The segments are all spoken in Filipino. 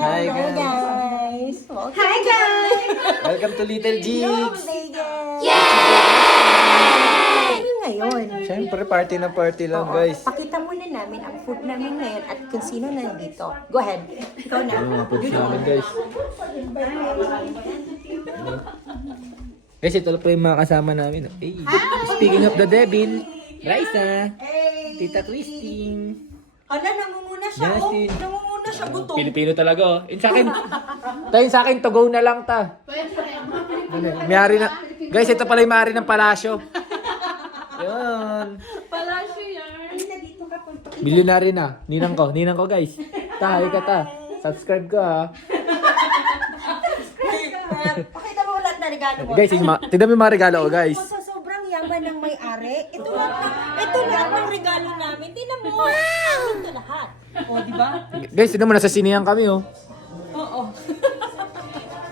Hi Hello guys. guys! Hi guys! Welcome to Little Jigs. Ngayon, Siyempre, party na party lang guys. pakita muna namin ang food namin ngayon at kung sino nandito. Go ahead. Ikaw na. Ano mga foods namin guys. Guys, ito na po yung mga kasama namin. Hey. Speaking of the devil, Raisa, Tita Christine, Hala, namumuna siya. Justin. Namumuna siya, gutom. Pilipino talaga oh. Yung sa akin, tayo sa akin, to go na lang ta. Ano, may-ari na. Guys, ito pala yung may-ari ng palasyo. Yun. Palasyo yan. Dito ka po. Milyonary na. Ninang ko guys. Tahay ka ta. Subscribe ka ha. Pakita mo lahat na regalo mo. Guys, tignan mo yung mga regalo ko guys. Sa sobrang yaman ng may-ari, ito lahat ng regalo namin. Tingnan mo. Wow! Ito lahat. O, di ba? Guys, tignan mo, nasa sinihan kami oh. Oo.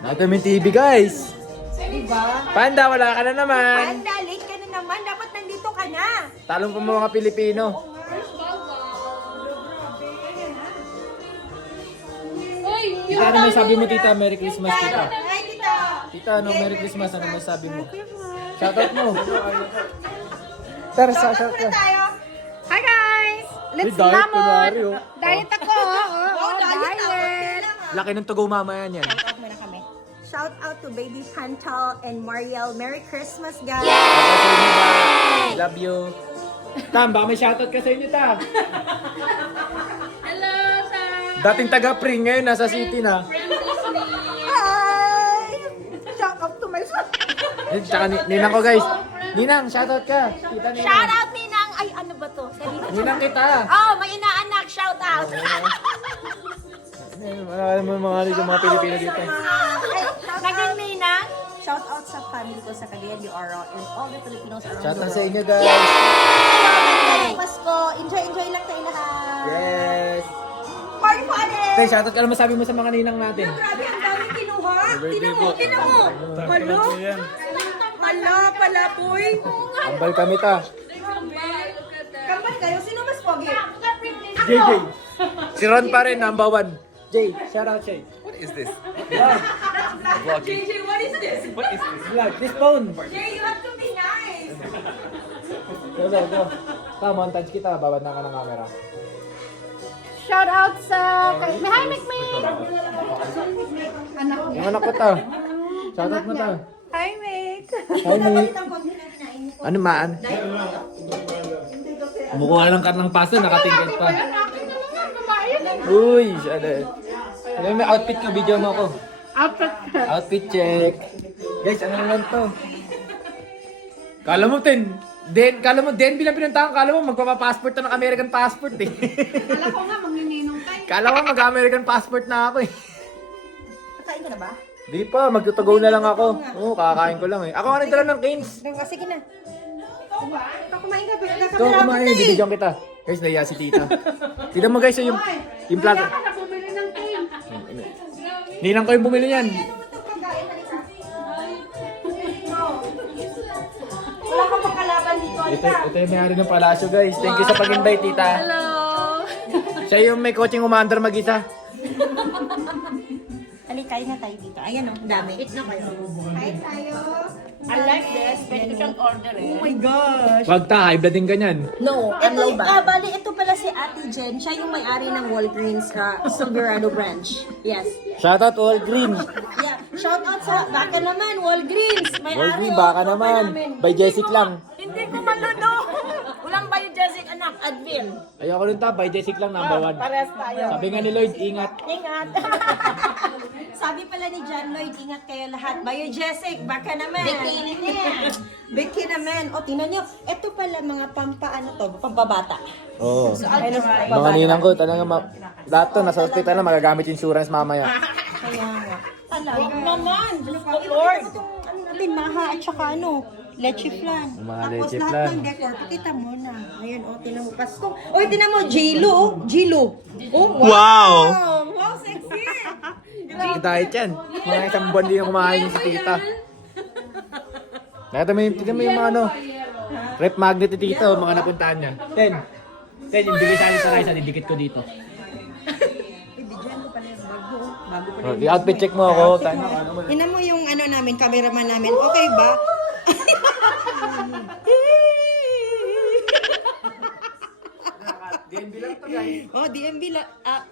Nakakami TV guys. Di ba? Panda, wala ka na naman. Panda, late ka na naman. Dapat nandito ka na. Talong pa mga Pilipino. Uy, Tita, ano may sabi mo tita? Merry Christmas tita. Hi, tita. Tita, ano? Merry Christmas. Ano may sabi mo? Shoutout mo. Tara, shoutout ka. Tayo. Hi guys! Let's Diet, lamon! kunwari oh. Diet ako! Diet! Laki ng tugo mamaya niyan. Shout out muna kami. Shout out to Baby Pantal and Mariel. Merry Christmas, guys. Love you. Tam, baka may shoutout ka sa inyo, ta. Hello sa Dating taga-Pring, ngayon nasa city na. friend Disney! Hi! Shout out to my son. Eh, tsaka ninang ko, guys. Ninang, shoutout ka. Kita ninang. Shout out, Ninang. Ay, ano ba to? Ninang kita. Oh, may inaanak. Shout out. Wala mo mga Pilipino dito. Naging Ninang. Shout out sa family ko sa Cagayan de Oro and all the Filipinos around Shoutout the sa world. inyo, guys. Merry Pasko. Enjoy lang tayo lahat. Yes. Party party! Tay, shoutout ka lang masabi mo sa mga ninang natin. Grabe, ang daming kinuha. birthday po. Tinan mo. Hala. Hala, palapoy. Ambal kami, ta. Kampal kayo. Sino mas pogi? JJ. Si Ron pa rin, number 1. Jay, shoutout, Jay. What is this? Vlogging. JJ, what is this? What is this? Vlog, this phone. Jay, you have to be nice. Go. Montage kita, babad na ka ng camera. Shout out sa... Hi, Mikmik! Yung anak ko, ta. Shoutout mo, ta. Hi, Mik! Hi, mate. Ano maan? Mukha lang ka ng paso, nakatingkat pa. Akin na naman, kumain! Uy, ano. Ano may outfit ko, video mo ako. Outfit ka! Outfit check. Guys, ano naman to? Kala mo, Den bilang pinuntahan, kala mo magpapapassport na ng American passport eh. Kala ko nga, magnininong tayo. Kala ko mag-American passport na ako eh. Kain ka na ba? Di pa, magtutagaw na lang ako. Oo, kakain ko lang eh. Ako nga nagdala ng canes. Sige na. Ito kumain ka. Ito, kumain, bibigyan kita. Guys, nahiya si tita. Tignan mo guys, yung plato. Kaya ka na bumili ng team. Ninang ko yung bumili niyan. Wala kang pakalaban dito. Ito yung may-ari ng palasyo guys. Thank you sa pag-invite tita. Hello! Siya yung may coaching umandar mag-isa. Kain na tayo dito. Ayan o, dami. Eat na kayo. Kain tayo. I like this. Pwede ko siyang order eh. Oh my gosh. Wag ta, high blood din ganyan. No, bali, ito pala si Ate Jen. Siya yung may-ari ng Walgreens Silverado branch. Yes. Shoutout all green. Yeah. Shout out sa, baka naman, Walgreens. May-ari. All green, baka naman. By Jessic lang. Hindi ko maluno. Walang bayo, Jessic, anak. Advil. Ayoko nun ta, by Jessic lang, number 1. Parehas tayo. Sabi nga ni Lloyd, ingat. Ingat. Sabi pala ni John Lloyd, ingat kayo lahat. Bayo, Jessic, baka naman. Bikini na. Bikini naman. O, tingnan nyo. Ito pala mga pampabata. Oo. Ay, Mga ninang ko, talaga lahat to, nasa hospital na, magagamit insurance mamaya. Kaya nga. Talaga. Wag naman. Lord. Ano natin, maha at saka leche flan. Mga Tapos leche lahat flan. ng decor, kita mo na. Ayan, tinan mo. Pasko. Oy, tinan mo, J-Lo. J-Lo. Oh, wow. Wow, sexy. Sige diet yan. Mga isang buwan din yung kumain yung si tita. Nakita mo yung mga rep magnet ni tita, mga napuntahan niya. Ten, yung bigay sa akin sa rice, didikit ko dito. Ibigyan mo pala yung Bago pa Oh, rin. i-outfit check mo ako. Tayo na, ano mo. Ina mo yung ano namin, cameraman namin. Okay ba? DNB lang to guys. Oh, DMB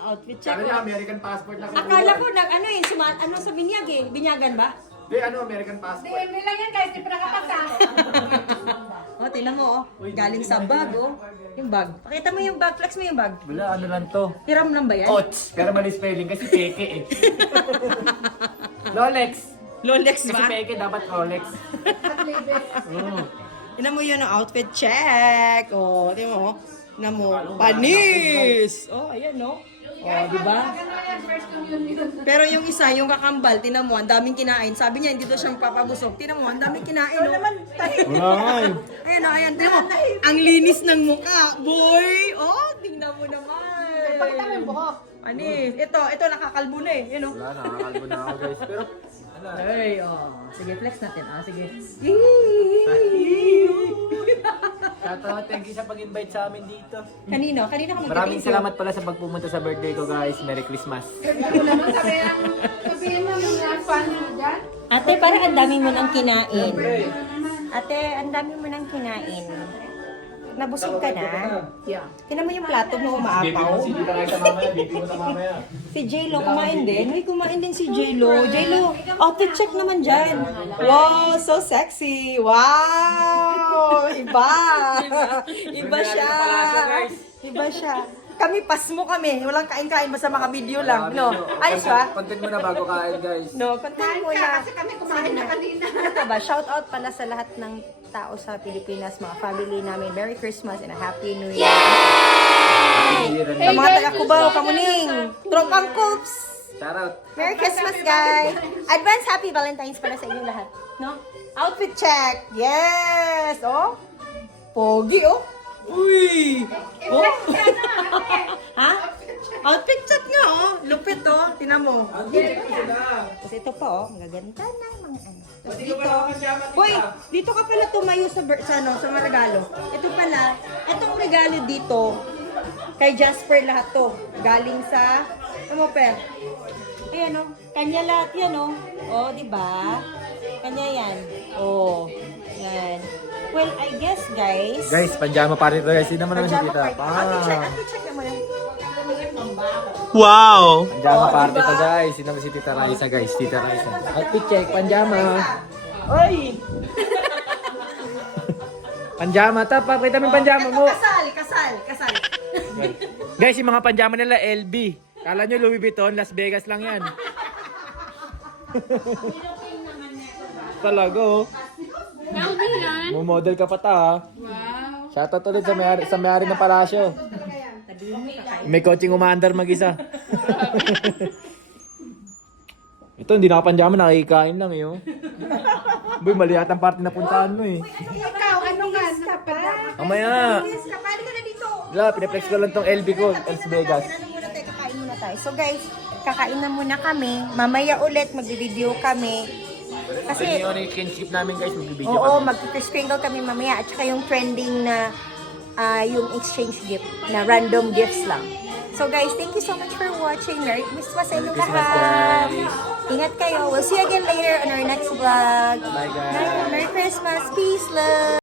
outfit check. Kaya niya American passport na Akala ko ano eh, ano sa binyag eh. Binyagan ba? Di, American passport. DMV lang yan guys, di pa nakapasa. Oh, tingnan mo oh. Galing sa bag oh. Yung bag. Pakita mo yung bag. Flex mo yung bag. Wala, ano lang to. Hiram lang ba yan? Ots. Pero mali spelling kasi peke eh. Rolex. Rolex Kasi ba? peke dapat Rolex. Tingnan mo yun ang outfit check. Oh, tingnan mo. Tingnan mo. Panis! Oh, ayan no. Oh, di ba? First communion. Pero yung isa, yung kakambal, tingnan mo, ang daming kinain. Sabi niya, hindi daw siya papabusog. Tingnan mo, ang daming kinain. Oh. Wala nga eh. Ayan o, ayan. Tingnan mo, ang linis ng mukha. Boy! Oh, tingnan mo naman. Pakita mo yung buhok. Anis. Ito nakakalbo na eh. Yun o. Wala, nakakalbo na ako guys. Pero, wala. Ay, oh. Sige, flex natin. Ah, sige. Shoutout, thank you sa pag-invite sa amin dito. Kanino? Kanino ka Maraming mag-thank you? salamat pala sa pagpumunta sa birthday ko guys. Merry Christmas. Ito naman, sabihin mo yung fan mo dyan. Ate, parang ang dami mo nang kinain. Ate, ang dami mo nang kinain. Nabusog ka na? Yeah. Tingnan mo yung plato mo umaapaw. Dito kayo sa mamaya, BP mo sa mamaya. Si J-Lo kumain din. Uy, kumain din si J-Lo. J-Lo, outfit check naman dyan. Wow, so sexy. Wow! Iba! Iba siya. Iba siya. Kami, pasmo kami. Walang kain-kain, basta maka-video lang. No? Ayos ba? Content mo na bago kain guys. No, content mo na. Kasi kami kumain na kanina. Ito ba, shout out pala sa lahat ng tao sa Pilipinas, mga family namin. Merry Christmas and a Happy New Year. Sa mga taga-Cubao, Kamuning, Tropang Coops. Shoutout. Merry Christmas, guys! Advance Happy Valentine's pala sa inyong lahat. No? Outfit check! Yes! Oh! Pogi, oh! Uy! Oh! Ha? Outfit check nga, oh! Lupit, oh! Tinan mo. Tapos ito pa, oh. Ang gaganda na mga ano. Tapos dito. Hoy! Dito ka pala tumayo sa mga regalo. Ito pala, itong regalo dito, kay Jasper lahat to. Galing sa, ano per? Ayan, oh. Kanya lahat yan, oh. Oh, di ba? Kanya yan. Oh. Yan. Well, I guess, guys. Guys, panjama pa rin to guys. Hindi naman naman si Pajama Tita. party. Outfit check naman. Panjama party to guys. Hindi naman si Tita Raisa guys. Tita Raisa. Outfit check, panjama. Oy! Panjama, tap. Pakita mo yung panjama mo. Kasal. Guys, yung mga panjama nila LB. Kala nyo Louis Vuitton, Las Vegas lang yan. Talaga oh. Melby yan. Model ka pa ta ha. Wow. Shoutout ulit sa may-ari ng palasyo. May coaching umaandar mag-isa. Ito, hindi nakapanjama, nakikikain lang eh. Oh. Boy, mali yata ang party na puntahan mo eh. Ikaw, ano nga? Mamaya. Kapali ko na dito. Wala, pinaplex ko lang tong LB ko, Las Vegas. Kakain muna tayo. So guys, kakain na muna kami. Mamaya ulit mag-video kami. Kasi yun yung kinship namin guys, mag-video Oo, kami. mag-sprinkle kami mamaya. At saka yung trending na yung exchange gift na random gifts lang. So guys, thank you so much for watching. Merry Christmas sa inyong Christmas, lahat. guys. Ingat kayo. We'll see you again later on our next vlog. Bye guys. Merry Christmas. Peace, love.